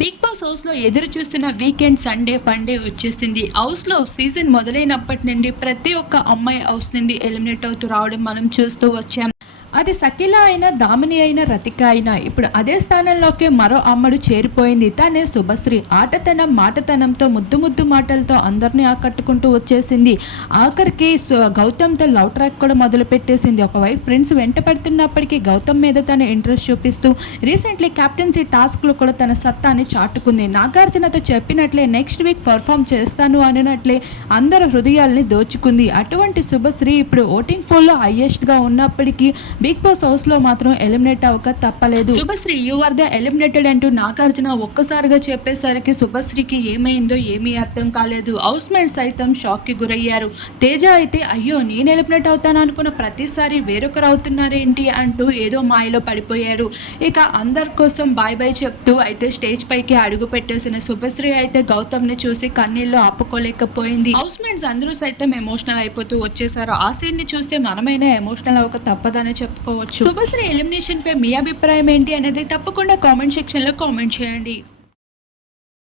Big boss హౌస్లో ఎదురు చూస్తున్న వీకెండ్ సండే ఫండే వచ్చేసింది. హౌస్లో సీజన్ మొదలైనప్పటి నుండి ప్రతి ఒక్క అమ్మాయి హౌస్ నుండి ఎలిమినేట్ అవుతూ రావడం మనం చూస్తూ వచ్చాం. అది సకిల అయినా దామిని అయినా రతిక అయినా ఇప్పుడు అదే స్థానంలోకి మరో అమ్మడు చేరిపోయింది. తనే శుభశ్రీ. ఆటతనం మాటతనంతో ముద్దు ముద్దు మాటలతో అందరినీ ఆకట్టుకుంటూ వచ్చేసింది. ఆఖరికి గౌతమ్తో లవ్ ట్రాక్ కూడా మొదలు పెట్టేసింది ఒకవైపు ఫ్రెండ్స్ వెంట పడుతున్నప్పటికీ గౌతమ్ మీద తన ఇంట్రెస్ట్ చూపిస్తూ రీసెంట్లీ కెప్టెన్సీ టాస్క్లో కూడా తన సత్తాని చాటుకుంది. నాగార్జునతో చెప్పినట్లే నెక్స్ట్ వీక్ పర్ఫామ్ చేస్తాను అనినట్లే అందరి హృదయాల్ని దోచుకుంది. అటువంటి శుభశ్రీ ఇప్పుడు ఓటింగ్ పోల్లో హైయెస్ట్గా ఉన్నప్పటికీ బిగ్ బాస్ హౌస్లో మాత్రం ఎలిమినేట్ అవ్వక తప్పలేదు. Subhashree you are the eliminated అంటూ నాగార్జున ఒక్కసారిగా చెప్పేసరికి శుభశ్రీకి ఏమైందో ఏమీ అర్థం కాలేదు. హౌస్ మేట్ సైతం షాక్కి గురయ్యారు. తేజ అయితే అయ్యో నేను ఎలిమినేట్ అవుతాను అనుకున్న ప్రతిసారి వేరొకరు అవుతున్నారేంటి అంటూ ఏదో మాయలో పడిపోయారు. ఇక అందరి కోసం బాయ్ బాయ్ చెప్తూ అయితే స్టేజ్ పైకి అడుగు పెట్టేసిన శుభశ్రీ అయితే గౌతమ్ని చూసి కన్నీళ్ళు ఆపుకోలేకపోయింది. హౌస్ మేట్స్ అందరూ సైతం ఎమోషనల్ అయిపోతూ వచ్చేసారు. ఆ సీన్ని చూస్తే మనమైనా ఎమోషనల్ అవ్వక తప్పదని చెప్పుకోవచ్చు. శుభశ్రీ ఎలిమినేషన్ పై మీ అభిప్రాయం ఏంటి అనేది తప్పకుండా కామెంట్ సెక్షన్లో కామెంట్ చేయండి.